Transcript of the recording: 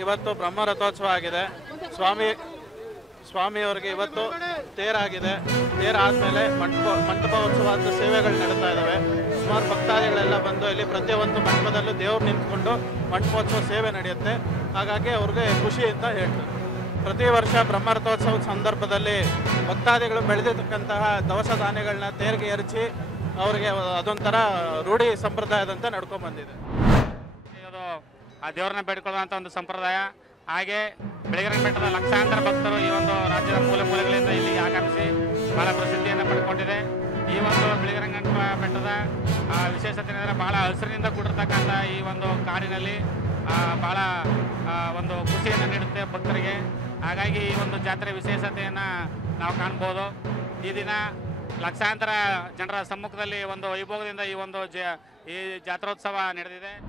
ಇವತ್ತು ಬ್ರಹ್ಮ ರಥೋತ್ಸವ ಆಗಿದೆ. ಸ್ವಾಮಿಯವರಿಗೆ ಇವತ್ತು ತೇರಾಗಿದೆ. ತೇರಾದ್ಮೇಲೆ ಮಂಟಪೋತ್ಸವದ ಸೇವೆಗಳು ನಡೀತಾ ಇದ್ದಾವೆ. ಸುಮಾರು ಭಕ್ತಾದಿಗಳೆಲ್ಲ ಬಂದು ಇಲ್ಲಿ ಪ್ರತಿಯೊಂದು ಮಂಟಪದಲ್ಲೂ ದೇವ್ರು ನಿಂತ್ಕೊಂಡು ಮಂಟಪೋತ್ಸವ ಸೇವೆ ನಡೆಯುತ್ತೆ. ಹಾಗಾಗಿ ಅವ್ರಿಗೆ ಖುಷಿ ಅಂತ ಹೇಳ್ತಾರೆ. ಪ್ರತಿ ವರ್ಷ ಬ್ರಹ್ಮರಥೋತ್ಸವದ ಸಂದರ್ಭದಲ್ಲಿ ಭಕ್ತಾದಿಗಳು ಬೆಳೆದಿರ್ತಕ್ಕಂತಹ ದವಸ ಧಾನ್ಯಗಳನ್ನ ತೇರಿಗೆ ಎರಚಿ ಅವರಿಗೆ ಅದೊಂಥರ ರೂಢಿ ಸಂಪ್ರದಾಯದಂತೆ ನಡ್ಕೊಂಡು ಬಂದಿದೆ. ಇದು ಆ ದೇವರನ್ನ ಬೇಡಿಕೊಳ್ಳುವಂಥ ಒಂದು ಸಂಪ್ರದಾಯ. ಹಾಗೆ ಬೆಳಗಿನ ಬೆಟ್ಟದ ಲಕ್ಷಾಂತರ ಭಕ್ತರು ಈ ಒಂದು ರಾಜ್ಯದ ಮೂಲೆ ಮೂಲೆಗಳಿಂದ ಇಲ್ಲಿ ಆಗಮಿಸಿ ಬಹಳ ಪ್ರಸಿದ್ಧಿಯನ್ನು ಪಡ್ಕೊಂಡಿದೆ. ಈ ಒಂದು ಬೆಳಗಿನ ಬೆಟ್ಟದ ವಿಶೇಷತೆ ಅಂದರೆ ಬಹಳ ಹಸಿರಿನಿಂದ ಕೂಡಿರ್ತಕ್ಕಂಥ ಈ ಒಂದು ಕಾಡಿನಲ್ಲಿ ಬಹಳ ಒಂದು ಖುಷಿಯನ್ನು ನೀಡುತ್ತೆ ಭಕ್ತರಿಗೆ. ಹಾಗಾಗಿ ಈ ಒಂದು ಜಾತ್ರೆ ವಿಶೇಷತೆಯನ್ನು ನಾವು ಕಾಣ್ಬೋದು. ಈ ದಿನ ಲಕ್ಷಾಂತರ ಜನರ ಸಮ್ಮುಖದಲ್ಲಿ ಒಂದು ವೈಭವದಿಂದ ಈ ಒಂದು ಜಾತ್ರೋತ್ಸವ ನಡೆದಿದೆ.